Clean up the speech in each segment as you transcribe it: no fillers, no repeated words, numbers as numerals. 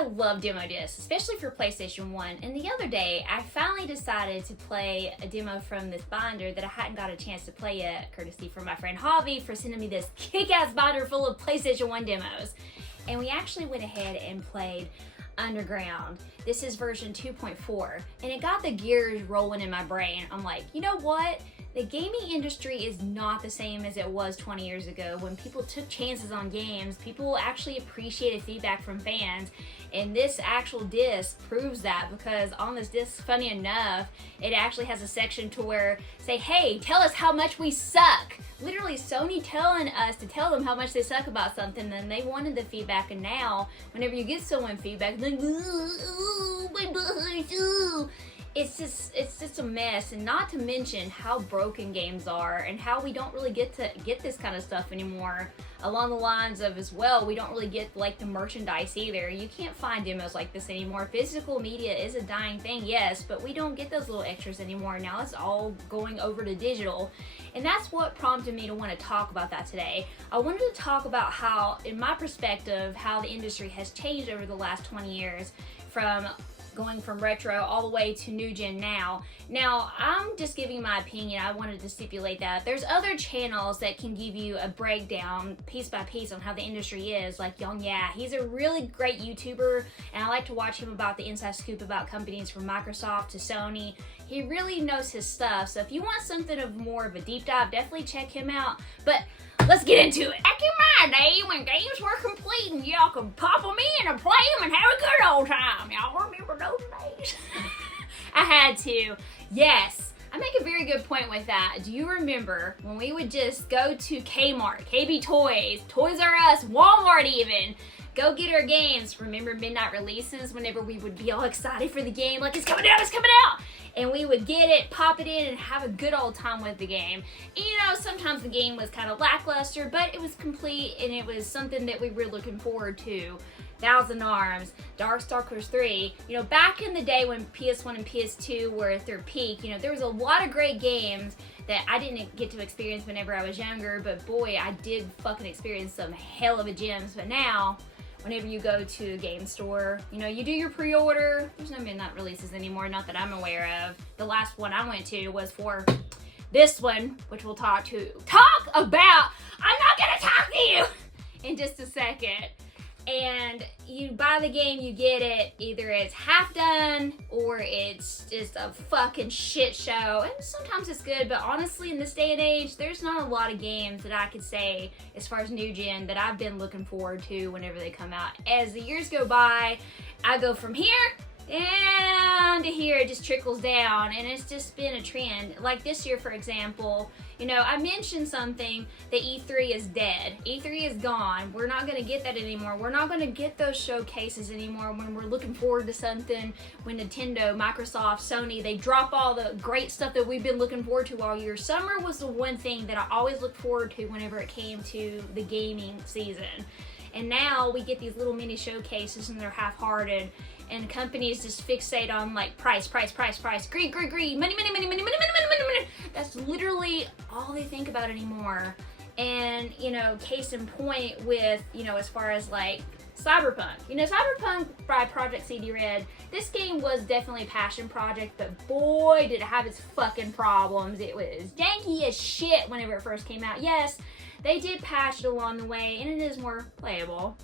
I love demo discs, especially for PlayStation 1. And the other day, I finally decided to play a demo from this binder that I hadn't got a chance to play yet, courtesy from my friend Javi for sending me this kick-ass binder full of PlayStation 1 demos. And we actually went ahead and played Underground. This is version 2.4, and it got the gears rolling in my brain. I'm like, you know what? The gaming industry is not the same as it was 20 years ago when people took chances on games. People actually appreciated feedback from fans, and this actual disc proves that, because on this disc, funny enough, it actually has a section to where say, hey, tell us how much we suck. Literally Sony telling us to tell them how much they suck about something, and they wanted the feedback. And now whenever you get someone feedback, like, ooh, my butt, ooh, it's just a mess. And not to mention how broken games are and how we don't really get this kind of stuff anymore. Along the lines of, as well, we don't really get like the merchandise either. You can't find demos like this anymore. Physical media is a dying thing, yes, but we don't get those little extras anymore. Now it's all going over to digital. And that's what prompted me to want to talk about that today. I wanted to talk about how, in my perspective, how the industry has changed over the last 20 years, from going from retro all the way to new gen now. Now, I'm just giving my opinion. I wanted to stipulate that there's other channels that can give you a breakdown piece by piece on how the industry is, like Young Yeah. He's a really great YouTuber, and I like to watch him about the inside scoop about companies from Microsoft to Sony. He really knows his stuff, so if you want something of more of a deep dive, definitely check him out. But let's get into it. Back in my day, when games were complete and y'all could pop them in and play them and have a good old time. Y'all remember those days? I had to. Yes. I make a very good point with that. Do you remember when we would just go to Kmart, KB Toys, Toys R Us, Walmart even, go get our games? Remember midnight releases whenever we would be all excited for the game, like, it's coming out, it's coming out! And we would get it, pop it in, and have a good old time with the game. And, you know, sometimes the game was kind of lackluster, but it was complete, and it was something that we were looking forward to. Thousand Arms, Darkstalkers 3. You know, back in the day when PS1 and PS2 were at their peak, you know, there was a lot of great games that I didn't get to experience whenever I was younger, but boy, I did fucking experience some hell of a gems. But now, whenever you go to a game store, you know, you do your pre-order. There's no midnight releases anymore, not that I'm aware of. The last one I went to was for this one, which we'll talk about. I'm not gonna talk to you in just a second. And you buy the game, you get it, either it's half done or it's just a fucking shit show. And sometimes it's good, but honestly, in this day and age, there's not a lot of games that I could say, as far as new gen, that I've been looking forward to whenever they come out. As the years go by, I go from here down to here, it just trickles down, and it's just been a trend. Like this year, for example, you know, I mentioned something that E3 is dead. E3 is gone. We're not gonna get that anymore. We're not gonna get those showcases anymore when we're looking forward to something. When Nintendo, Microsoft, Sony, they drop all the great stuff that we've been looking forward to all year. Summer was the one thing that I always looked forward to whenever it came to the gaming season. And now we get these little mini showcases, and they're half-hearted, and companies just fixate on like price, greed, money. That's literally all they think about anymore. And, you know, case in point with, you know, as far as like Cyberpunk. You know, Cyberpunk by Project CD Red, this game was definitely a passion project, but boy, did it have its fucking problems. It was janky as shit whenever it first came out. Yes, they did patch it along the way, and it is more playable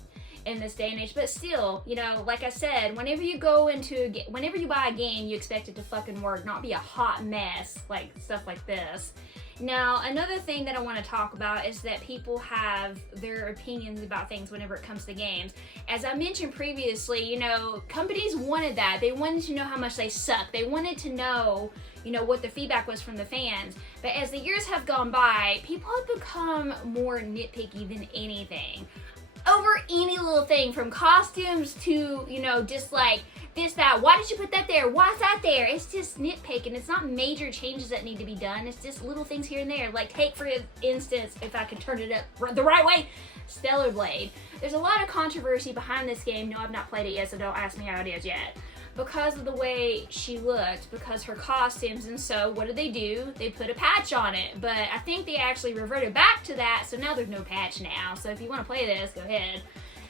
in this day and age, but still, you know, like I said, whenever you buy a game, you expect it to fucking work, not be a hot mess, like stuff like this. Now, another thing that I want to talk about is that people have their opinions about things whenever it comes to games. As I mentioned previously, you know, companies wanted that. They wanted to know how much they suck. They wanted to know, you know, what the feedback was from the fans. But as the years have gone by, people have become more nitpicky than anything. Over any little thing, from costumes to, you know, just like this, that, why did you put that there? Why's that there? It's just nitpicking. It's not major changes that need to be done. It's just little things here and there. Like, take for instance, if I could turn it up the right way, Stellar Blade. There's a lot of controversy behind this game. No, I've not played it yet, so don't ask me how it is yet. Because of the way she looked, because her costumes, and so what did they do? They put a patch on it, but I think they actually reverted back to that, so now there's no patch now. So if you want to play this, go ahead.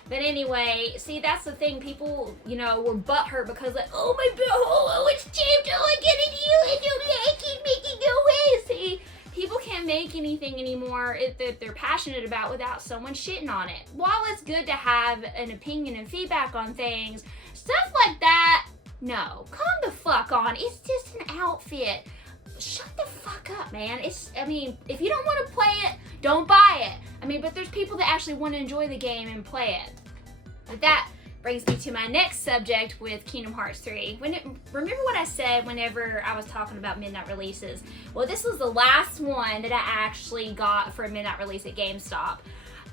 But anyway, see, that's the thing. People, you know, were butthurt because like, oh my god, oh, it's cheap, don't I get it, I keep making go away. See, people can't make anything anymore that they're passionate about without someone shitting on it. While it's good to have an opinion and feedback on things, stuff like that, no, calm the fuck on. It's just an outfit. Shut the fuck up, man. I mean, if you don't want to play it, don't buy it. I mean, but there's people that actually want to enjoy the game and play it. But that brings me to my next subject with Kingdom Hearts 3. Remember what I said whenever I was talking about midnight releases? Well, this was the last one that I actually got for a midnight release at GameStop.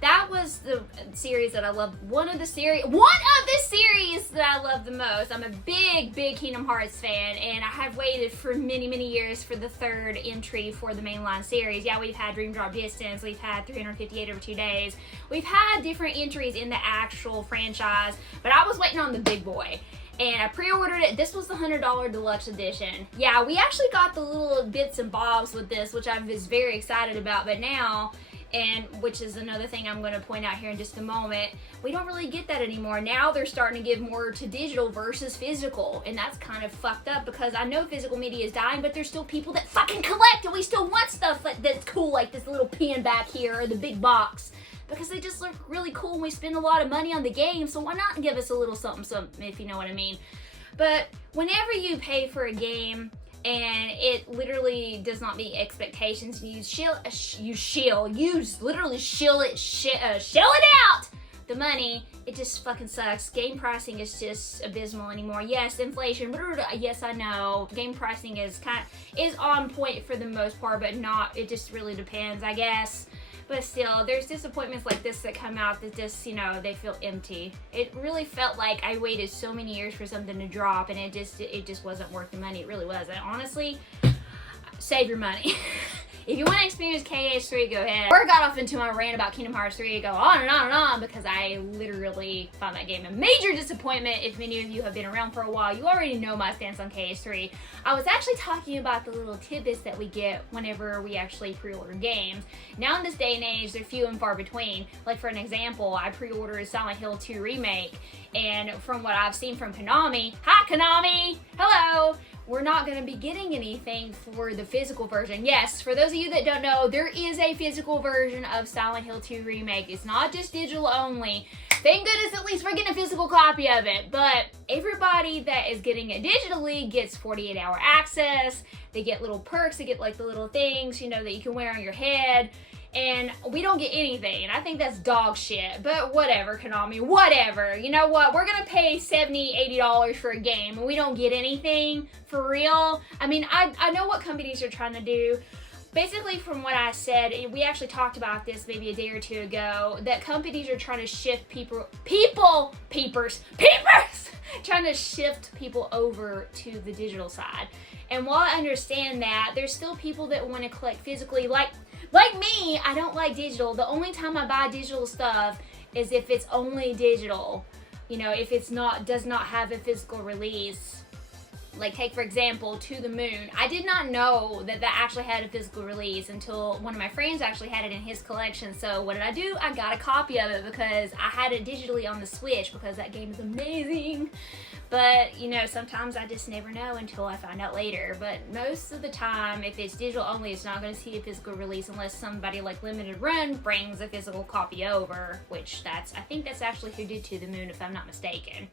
That was the series that I love. One of the series that I love the most. I'm a big Kingdom Hearts fan, and I have waited for many years for the third entry for the mainline series. Yeah, we've had Dream Drop Distance, we've had 358 over 2 days. We've had different entries in the actual franchise, but I was waiting on the big boy. And I pre-ordered it. This was the $100 deluxe edition. Yeah, we actually got the little bits and bobs with this, which I was very excited about, but now, and which is another thing I'm going to point out here in just a moment, we don't really get that anymore. Now they're starting to give more to digital versus physical, and that's kind of fucked up because I know physical media is dying, but there's still people that fucking collect, and we still want stuff that's cool, like this little pin back here or the big box, because they just look really cool and we spend a lot of money on the game, so why not give us a little something, if you know what I mean. But whenever you pay for a game and it literally does not meet expectations, you literally shell it out the money, it just fucking sucks. Game pricing is just abysmal anymore. Yes, inflation, yes, I know. Game pricing is on point for the most part, but not, it just really depends, I guess. But still, there's disappointments like this that come out that just, you know, they feel empty. It really felt like I waited so many years for something to drop, and it just wasn't worth the money. It really wasn't. Honestly, save your money. If you want to experience KH3, go ahead. Or got off into my rant about Kingdom Hearts 3, go on and on and on, because I literally found that game a major disappointment. If many of you have been around for a while, you already know my stance on KH3. I was actually talking about the little tidbits that we get whenever we actually pre-order games. Now in this day and age, they're few and far between. Like for an example, I pre-ordered Silent Hill 2 Remake, and from what I've seen from Konami, hi Konami, hello! We're not going to be getting anything for the physical version. Yes, for those of you that don't know, there is a physical version of Silent Hill 2 Remake. It's not just digital only. Thank goodness at least we're getting a physical copy of it. But everybody that is getting it digitally gets 48-hour access. They get little perks. They get like the little things, you know, that you can wear on your head. And we don't get anything, and I think that's dog shit, but whatever, Konami, whatever. You know what, we're gonna pay $70, $80 for a game, and we don't get anything, for real? I mean, I know what companies are trying to do. Basically, from what I said, we actually talked about this maybe a day or two ago, that companies are trying to shift peepers, trying to shift people over to the digital side. And while I understand that, there's still people that want to collect physically, like me. I don't like digital. The only time I buy digital stuff is if it's only digital. You know, if it's does not have a physical release. Like, take for example, To the Moon. I did not know that actually had a physical release until one of my friends actually had it in his collection. So what did I do? I got a copy of it because I had it digitally on the Switch because that game is amazing. But, you know, sometimes I just never know until I find out later. But most of the time, if it's digital only, it's not going to see a physical release unless somebody like Limited Run brings a physical copy over, which I think that's actually who did To the Moon, if I'm not mistaken.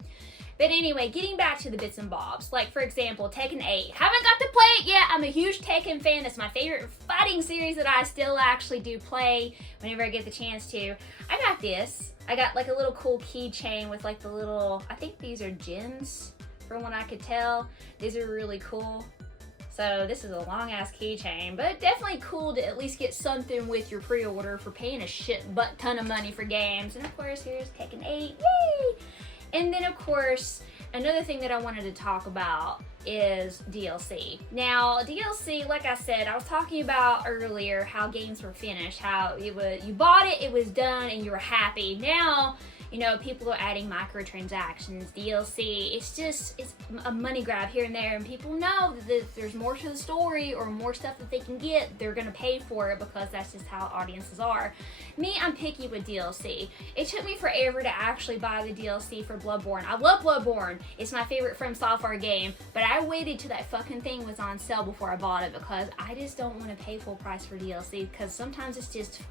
But anyway, getting back to the bits and bobs, like for example, Tekken 8. Haven't got to play it yet. I'm a huge Tekken fan. That's my favorite fighting series that I still actually do play whenever I get the chance to. I got this. I got like a little cool keychain with like the little, I think these are gems from what I could tell. These are really cool. So this is a long ass keychain, but definitely cool to at least get something with your pre-order for paying a shit butt ton of money for games. And of course, here's Tekken 8. Yay! And then, of course, another thing that I wanted to talk about is DLC. Now, DLC, like I said, I was talking about earlier how games were finished, how you bought it, it was done, and you were happy. Now, You know, people are adding microtransactions, DLC. It's a money grab here and there, and people know that if there's more to the story or more stuff that they can get, they're gonna pay for it because that's just how audiences are. Me, I'm picky with DLC. It took me forever to actually buy the DLC for Bloodborne. I love Bloodborne. It's my favorite From Software game, but I waited till that fucking thing was on sale before I bought it because I just don't want to pay full price for DLC because sometimes it's just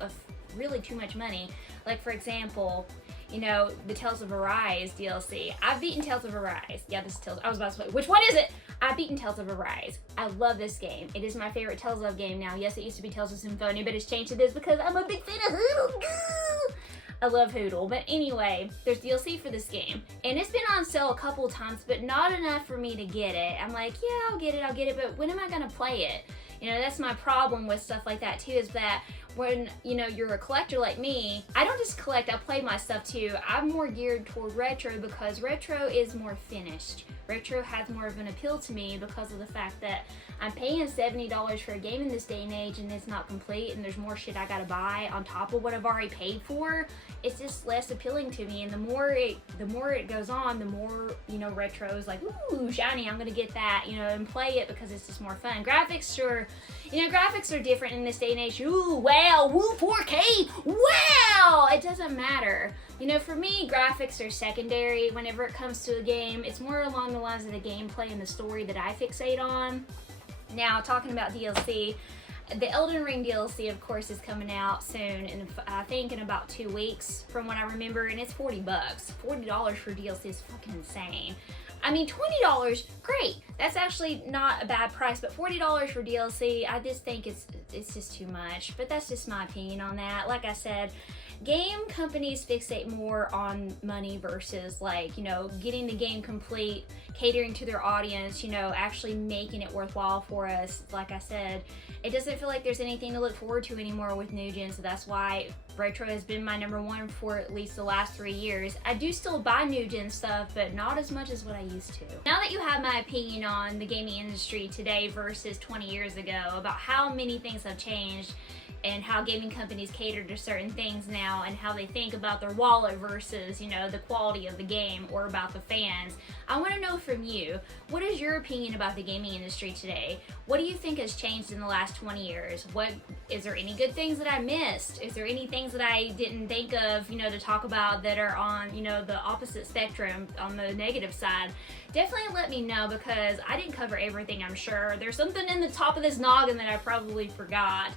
really too much money. Like, for example, you know, the Tales of Arise DLC. I've beaten Tales of Arise. Yeah, this is Tales. I was about to say, which one is it? I've beaten Tales of Arise. I love this game. It is my favorite Tales of game now. Yes, it used to be Tales of Symphonia, but it's changed to this because I'm a big fan of Hoodle. I love Hoodle. But anyway, there's DLC for this game. And it's been on sale a couple times, but not enough for me to get it. I'm like, yeah, I'll get it, but when am I gonna play it? You know, that's my problem with stuff like that too, is that when, you know, you're a collector like me, I don't just collect, I play my stuff too. I'm more geared toward retro because retro is more finished. Retro has more of an appeal to me because of the fact that I'm paying $70 for a game in this day and age and it's not complete and there's more shit I gotta buy on top of what I've already paid for. It's just less appealing to me, and the more it goes on, the more, you know, retro is like, ooh, shiny, I'm gonna get that, you know, and play it because it's just more fun. Graphics, sure, you know, graphics are different in this day and age. Ooh, wow, woo, 4K, wow, it doesn't matter. You know, for me, graphics are secondary whenever it comes to a game. It's more along the lines of the gameplay and the story that I fixate on. Now, talking about DLC, the Elden Ring DLC, of course, is coming out soon, and I think in about 2 weeks, from what I remember, and it's $40. $40 for DLC is fucking insane. I mean, $20, great. That's actually not a bad price, but $40 for DLC, I just think it's just too much. But that's just my opinion on that. Like I said, game companies fixate more on money versus, like, you know, getting the game complete, catering to their audience, you know, actually making it worthwhile for us. Like I said, it doesn't feel like there's anything to look forward to anymore with new gen, so that's why retro has been my #1 for at least the last 3 years. I do still buy new gen stuff, but not as much as what I used to. Now that you have my opinion on the gaming industry today versus 20 years ago, about how many things have changed and how gaming companies cater to certain things now and how they think about their wallet versus, you know, the quality of the game or about the fans, I want to know from you, what is your opinion about the gaming industry today? What do you think has changed in the last 20 years? Is there any good things that I missed? Is there any things that I didn't think of, you know, to talk about that are on, you know, the opposite spectrum, on the negative side? Definitely let me know because I didn't cover everything, I'm sure. There's something in the top of this noggin that I probably forgot.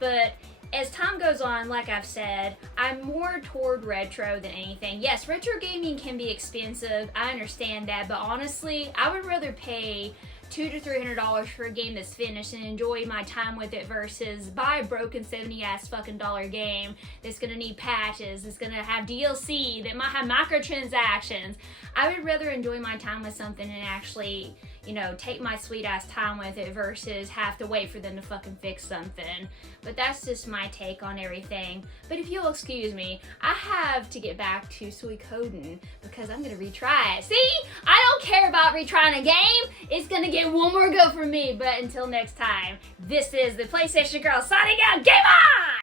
But as time goes on, like I've said, I'm more toward retro than anything. Yes, retro gaming can be expensive, I understand that, but honestly, I would rather pay $200 to $300 for a game that's finished and enjoy my time with it versus buy a broken 70-ass fucking dollar game that's gonna need patches, that's gonna have DLC, that might have microtransactions. I would rather enjoy my time with something and actually, you know, take my sweet ass time with it versus have to wait for them to fucking fix something. But that's just my take on everything. But if you'll excuse me, I have to get back to Suikoden because I'm gonna retry it. See? I don't care about retrying a game. It's gonna get one more go for me. But until next time, this is the PlayStation Girl signing out. Game on!